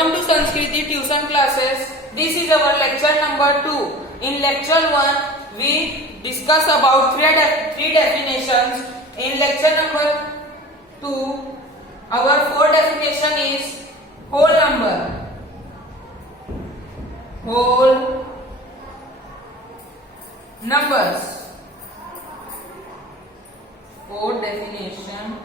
Welcome to Sanskriti tuition classes. This is our lecture number 2. In lecture 1, we discuss about three definitions. In lecture number 2, our fourth definition is whole number. Whole numbers. Fourth definition.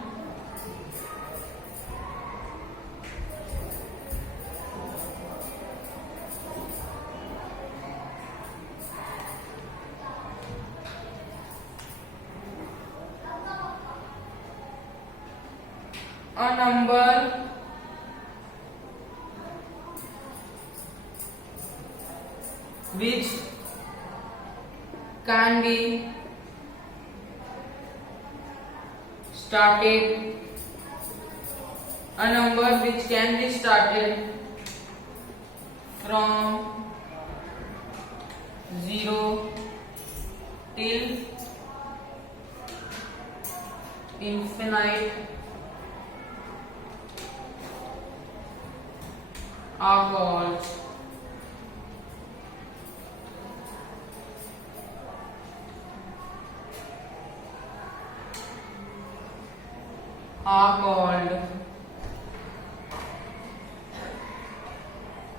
A number which can be started, a number which can be started from 0 till infinite are called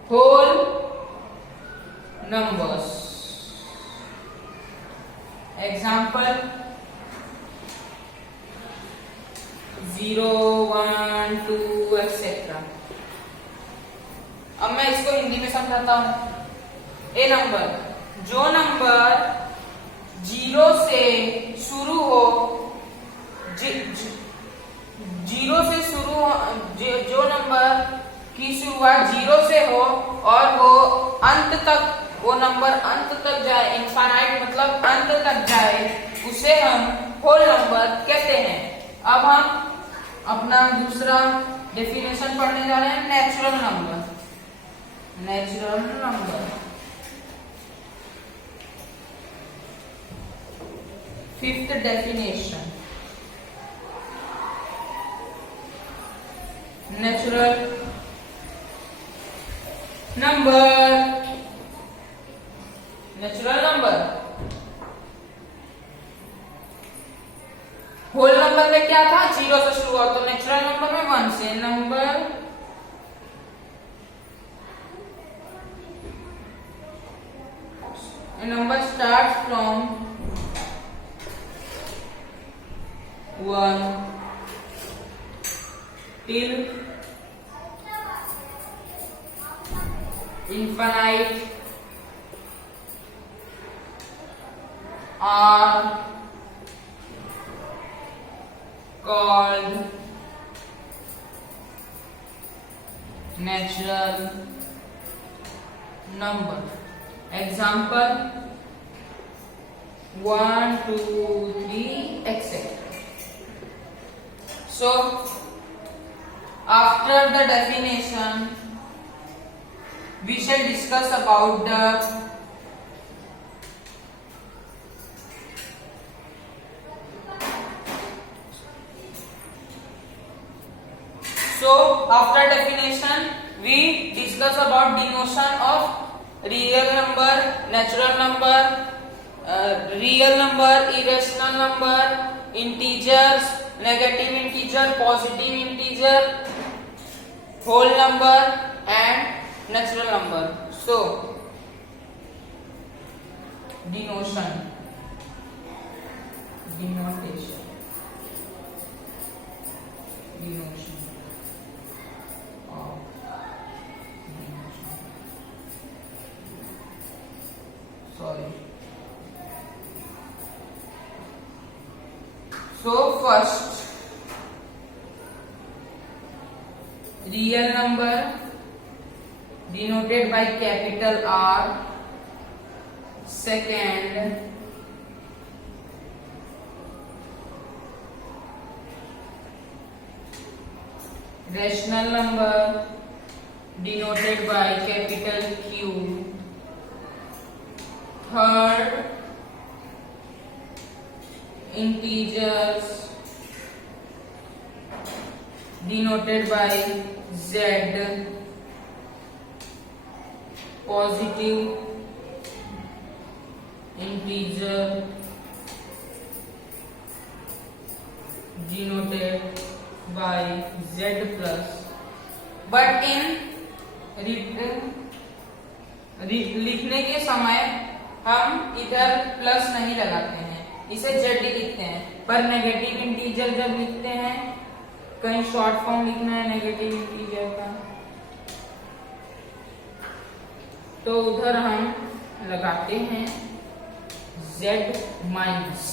whole numbers. Example 0, 1, 2 etc. अब मैं इसको हिंदी में समझाता हूं। ए नंबर, जो नंबर 0 से शुरू हो, जो नंबर की शुरुआत 0 से हो और वो अंत तक, वो नंबर अंत तक जाए, इनफाइनाइट मतलब अंत तक जाए, उसे हम होल नंबर कहते हैं। अब हम अपना दूसरा डेफिनेशन पढ़ने जा रहे हैं, natural number. Natural number. Fifth definition. Natural number. Natural number. Whole number में क्या था? 0 से शुरू हुआ, तो नेचुरल नंबर में 1 से। Number A number starts from 1 till infinite are called natural number. Example 1, 2, 3 etc. So after the definition we shall discuss about the denotation of real number, natural number, real number, irrational number, integers, negative integer, positive integer, whole number and natural number. So denotation So first, real number denoted by capital R. Second, rational number denoted by capital Q. Third, integers denoted by Z. Positive integer denoted by z plus, but in लिखने के समय हम इधर प्लस नहीं लगाते हैं, इसे z ही लिखते हैं। पर नेगेटिव इंटीजर जब लिखते हैं, कहीं शॉर्ट फॉर्म लिखना है नेगेटिव इंटीजर का, तो उधर हम लगाते हैं z minus.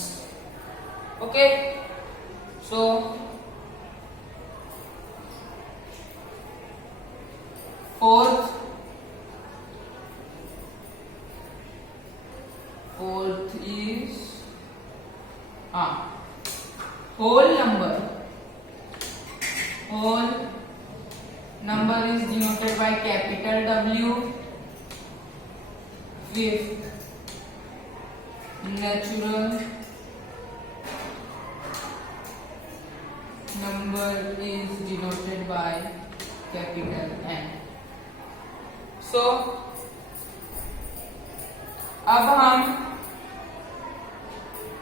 Okay, so fourth is whole number is denoted by capital W. Fifth, natural number is denoted by capital N. So अब हम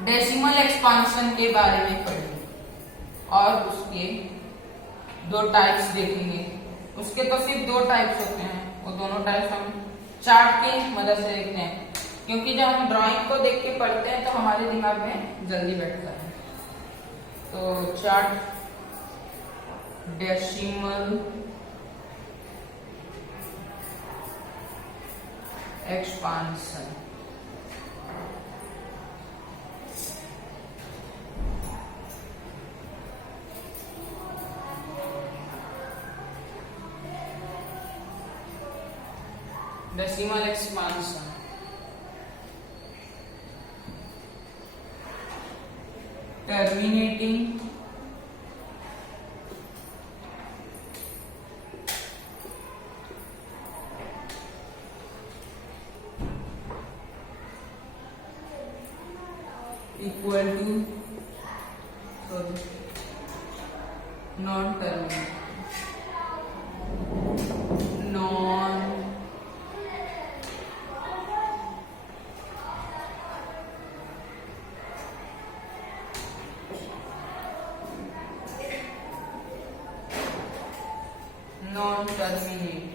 डेसिमल एक्सपांशन के बारे में पढ़ेंगे और उसके दो टाइप्स देखेंगे। उसके तो सिर्फ दो टाइप्स होते हैं, वो दोनों टाइप्स हम चार्ट की मदद से देखते हैं, क्योंकि जब हम ड्राइंग को देख के पढ़ते हैं तो हमारे दिमाग में जल्दी बैठता है। तो chart decimal expansion. Decimal expansion terminating equal to non terminating non terminating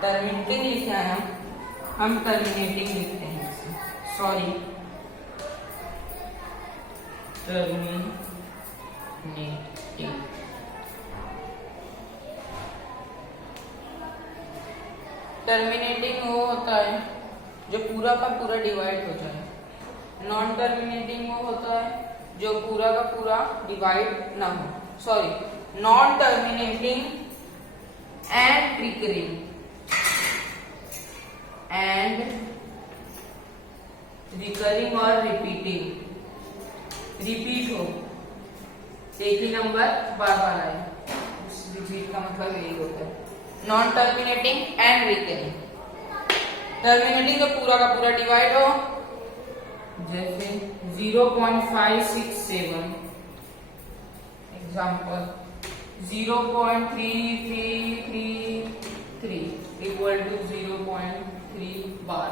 terminating लिखा है, हम टर्मिनेटिंग लिखते हैं, सॉरी टर्मिनेटिंग। टर्मिनेटिंग वो होता है जो पूरा का पूरा डिवाइड हो जाए। नॉन टर्मिनेटिंग वो होता है जो पूरा का पूरा डिवाइड ना हो। Sorry, non terminating and recurring और रिपीटिंग, रिपीट हो, एक ही नंबर बार बार आए, रिपीट का मतलब यही होता है। Non terminating and recurring. Terminating तो पूरा का पूरा डिवाइड हो, जैसे 0.567 एग्जाम्पल 0.3333 equal to 0.3 bar.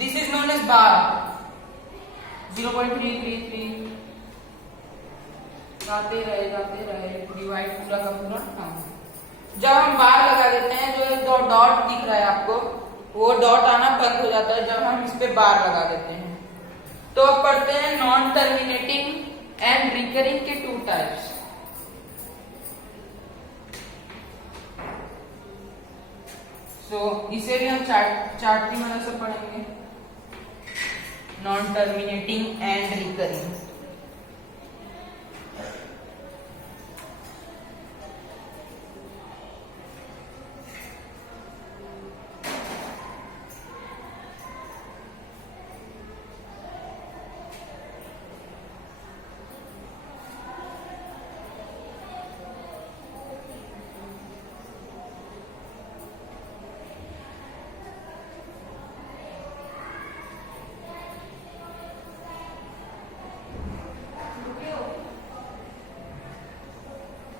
This is known as bar. 0.333 जाते रहे डिवाइड पूरा का पूरा। जब हम बार लगा देते हैं, जो दो डॉट दिख रहा है आपको, वो डॉट आना बंद हो जाता है जब हम इस पे बार लगा देते हैं। तो अब पढ़ते हैं नॉन टर्मिनेटिंग एंड रिकरिंग के टू टाइप्स। इसे भी हम चार्ट की मदद से पढ़ेंगे, non terminating and recurring.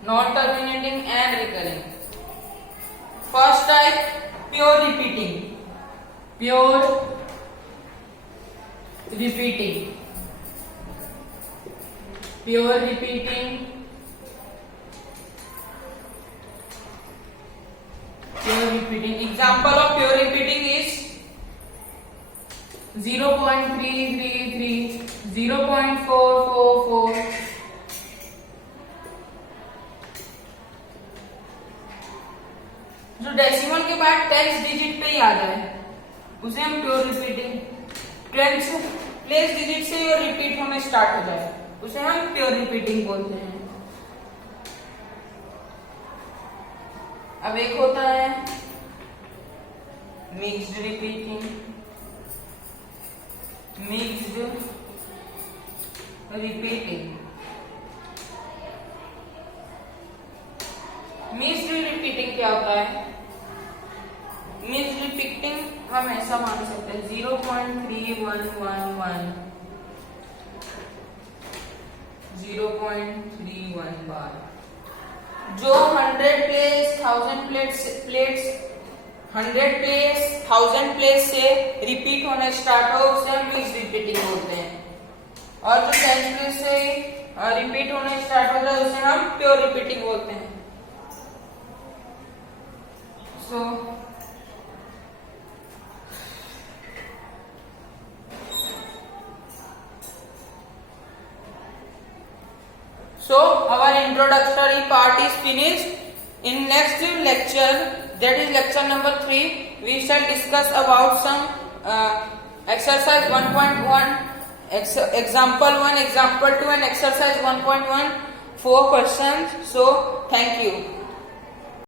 non-terminating and recurring. First type, pure repeating. Pure repeating. Pure repeating. Pure repeating. Example of pure repeating is 0.333, 0.444. जो डेसिमल के बाद 10 डिजिट पे ही आ जाए उसे हम प्योर रिपीटिंग, 10 प्लेस डिजिट से और रिपीट होने स्टार्ट हो जाए उसे हम प्योर रिपीटिंग बोलते हैं। अब एक होता है mixed repeating. Mixed repeating, mixed repeating क्या होता है? मिक्स्ड रिपीटिंग हम ऐसा मान सकते हैं 0.3111, 0.31 बार। जो 100 प्लेस 1000 प्लेट्स 100 प्लेस 1000 प्लेस से रिपीट होने स्टार्ट हो उसे हम मिक्स्ड रिपीटिंग बोलते हैं। और जो 10 प्लेस से रिपीट होने स्टार्ट हो जाए उसे हम प्योर रिपीटिंग बोलते हैं। So our introductory part is finished. In next lecture, that is lecture number 3, we shall discuss about some exercise 1.1, example 1, example 2 and exercise 1.1, 4 questions. So thank you.